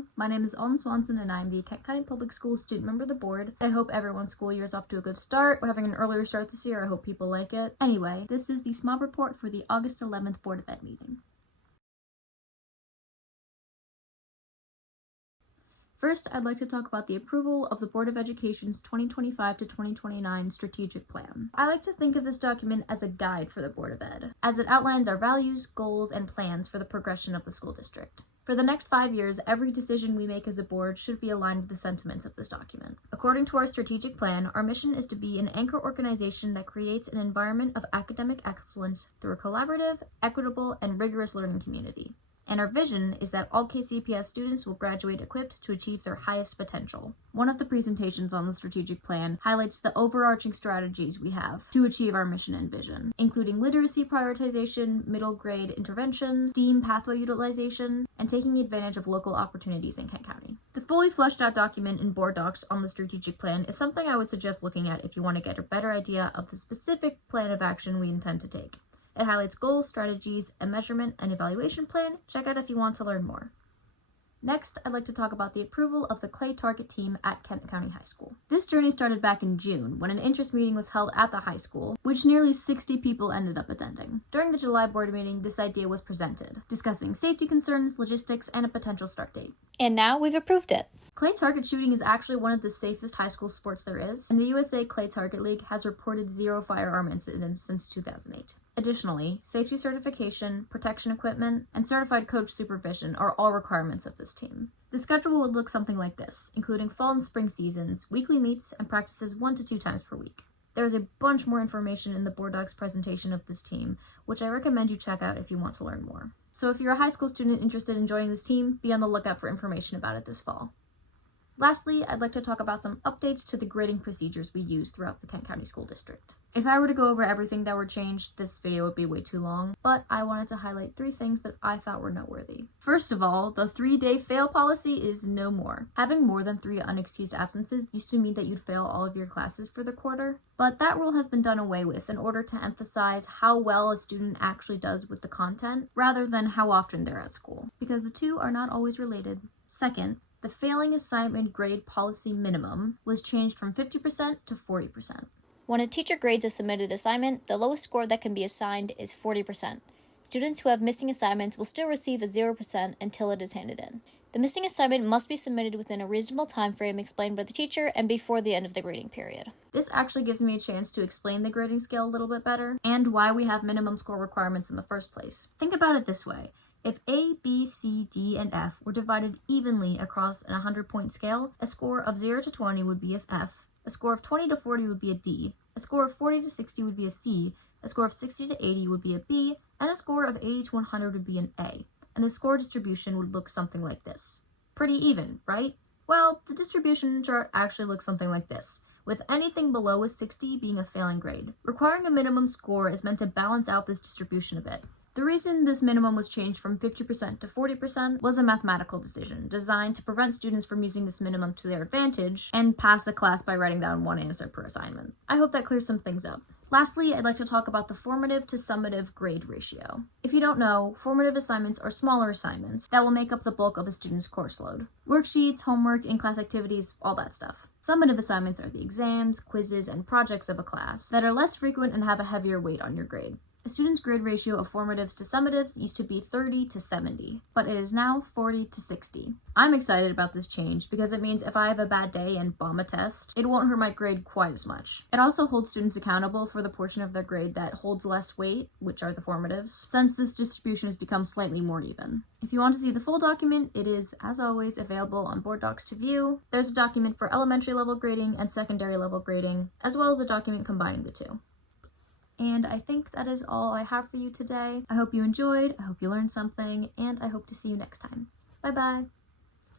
Hello, my name is Alden Swanson and I'm the Kent County Public Schools Student Member of the Board. I hope everyone's school year is off to a good start. We're having an earlier start this year. I hope people like it. Anyway, this is the SMOB report for the August 11th Board of Ed meeting. First, I'd like to talk about the approval of the Board of Education's 2025 to 2029 strategic plan. I like to think of this document as a guide for the Board of Ed, as it outlines our values, goals, and plans for the progression of the school district. For the next 5 years, every decision we make as a board should be aligned with the sentiments of this document. According to our strategic plan, our mission is to be an anchor organization that creates an environment of academic excellence through a collaborative, equitable, and rigorous learning community. And our vision is that all KCPS students will graduate equipped to achieve their highest potential. One of the presentations on the strategic plan highlights the overarching strategies we have to achieve our mission and vision, including literacy prioritization, middle grade intervention, STEAM pathway utilization, and taking advantage of local opportunities in Kent County. The fully fleshed out document in board docs on the strategic plan is something I would suggest looking at if you want to get a better idea of the specific plan of action we intend to take. It highlights goals, strategies, a measurement and evaluation plan. Check out if you want to learn more. Next, I'd like to talk about the approval of the Clay Target team at Kent County High School. This journey started back in June when an interest meeting was held at the high school, which nearly 60 people ended up attending. During the July board meeting, this idea was presented, discussing safety concerns, logistics, and a potential start date. And now we've approved it. Clay target shooting is actually one of the safest high school sports there is, and the USA Clay Target League has reported 0 firearm incidents since 2008. Additionally, safety certification, protection equipment, and certified coach supervision are all requirements of this team. The schedule would look something like this, including fall and spring seasons, weekly meets, and practices 1 to 2 times per week. There is a bunch more information in the board docs presentation of this team, which I recommend you check out if you want to learn more. So if you're a high school student interested in joining this team, be on the lookout for information about it this fall. Lastly, I'd like to talk about some updates to the grading procedures we use throughout the Kent County School District. If I were to go over everything that were changed, this video would be way too long, but I wanted to highlight 3 things that I thought were noteworthy. First of all, the 3-day fail policy is no more. Having more than 3 unexcused absences used to mean that you'd fail all of your classes for the quarter, but that rule has been done away with in order to emphasize how well a student actually does with the content, rather than how often they're at school, because the two are not always related. Second, the failing assignment grade policy minimum was changed from 50% to 40%. When a teacher grades a submitted assignment, the lowest score that can be assigned is 40%. Students who have missing assignments will still receive a 0% until it is handed in. The missing assignment must be submitted within a reasonable time frame explained by the teacher and before the end of the grading period. This actually gives me a chance to explain the grading scale a little bit better, and why we have minimum score requirements in the first place. Think about it this way. If A, B, C, D, and F were divided evenly across an 100-point scale, a score of 0 to 20 would be an F, a score of 20 to 40 would be a D, a score of 40 to 60 would be a C, a score of 60 to 80 would be a B, and a score of 80 to 100 would be an A. And the score distribution would look something like this. Pretty even, right? Well, the distribution chart actually looks something like this, with anything below a 60 being a failing grade. Requiring a minimum score is meant to balance out this distribution a bit. The reason this minimum was changed from 50% to 40% was a mathematical decision designed to prevent students from using this minimum to their advantage and pass the class by writing down 1 answer per assignment. I hope that clears some things up. Lastly, I'd like to talk about the formative to summative grade ratio. If you don't know, formative assignments are smaller assignments that will make up the bulk of a student's course load. Worksheets, homework, in-class activities, all that stuff. Summative assignments are the exams, quizzes, and projects of a class that are less frequent and have a heavier weight on your grade. A student's grade ratio of formatives to summatives used to be 30 to 70, but it is now 40 to 60. I'm excited about this change because it means if I have a bad day and bomb a test, it won't hurt my grade quite as much. It also holds students accountable for the portion of their grade that holds less weight, which are the formatives, since this distribution has become slightly more even. If you want to see the full document, it is, as always, available on board docs to view. There's a document for elementary level grading and secondary level grading, as well as a document combining the two. And I think that is all I have for you today. I hope you enjoyed, I hope you learned something, and I hope to see you next time. Bye-bye!